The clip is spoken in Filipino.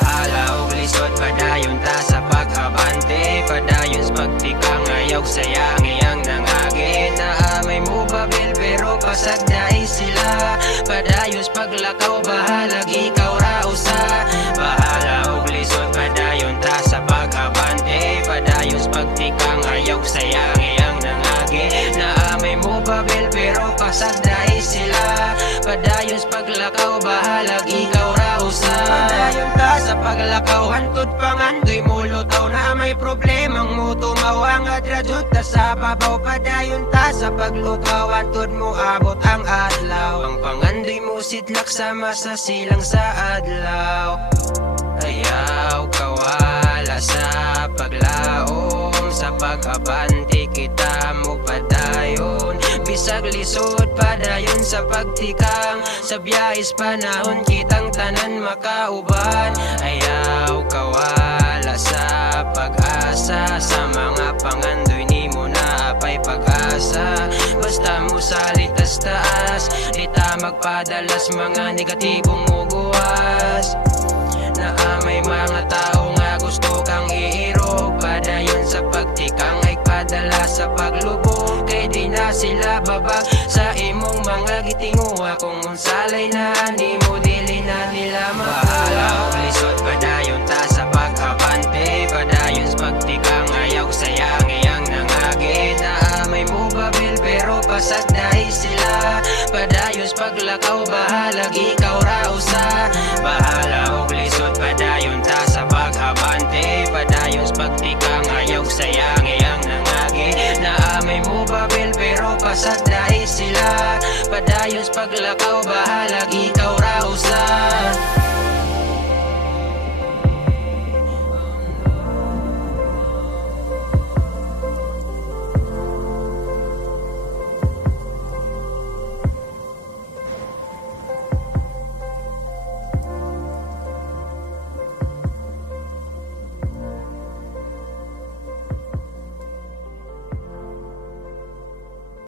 bahala og lisod padayon ta sa pag-abante. Padayon sa pagtikang ayaw sayang iyang nangagi. Naamay mo babil pero pasagday sila. Padayon sa paglakaw bahalag ikaw ra usa. Bahala og lisod padayon ta sa pag-abante. Padayon sa pagtikang ayaw sayang iyang nangagi. Naamay mo babil pero pasagday sila. Padayon sa paglakaw bahalag ikaw ra usa. Padayon ta sa paglakaw hantud pangandoy mo lutaw na may problemang mo tumawang adrajud ta sa babaw. Padayon ta sa paglutaw hantud mo abot ang adlaw. Ang pangandoy mo sidlak sama sa silang sa adlaw. Ayaw kawala sa paglaom, sa pag-abante kita mo padayon. Bisag lisod padayon sa pagtikang, sa biyahis panahon kitang tanan makauban. Ayaw kawala sa pag-asa, sa mga pangandoy ni mo na apay pag-asa. Basta mo salit tas taas, di ta magpadalas mga negatibong muguwas. Naamay mga tao nga gusto kang iirog, padayon sa pagtikang ay padala sa paglubog. Kay di na sila babag sa imong mga gitinguha, kung unsalay na ni mo dili na nila mahala. Og lisod padayon ta sa pag-abante. Padayon sa pagtikang ayaw sayang iyang nangagi. Naamay mo babil pero pasagday sila. Padayon sa paglakaw bahalag ikaw ra usa. Bahala og lisod padayon ta sa pag-abante. Padayon sa pagtikang ayaw sayang iyang nangagi. Naamay mo babil pero pasagday sila. Padayon sa paglakaw bahalag ikaw ra usa.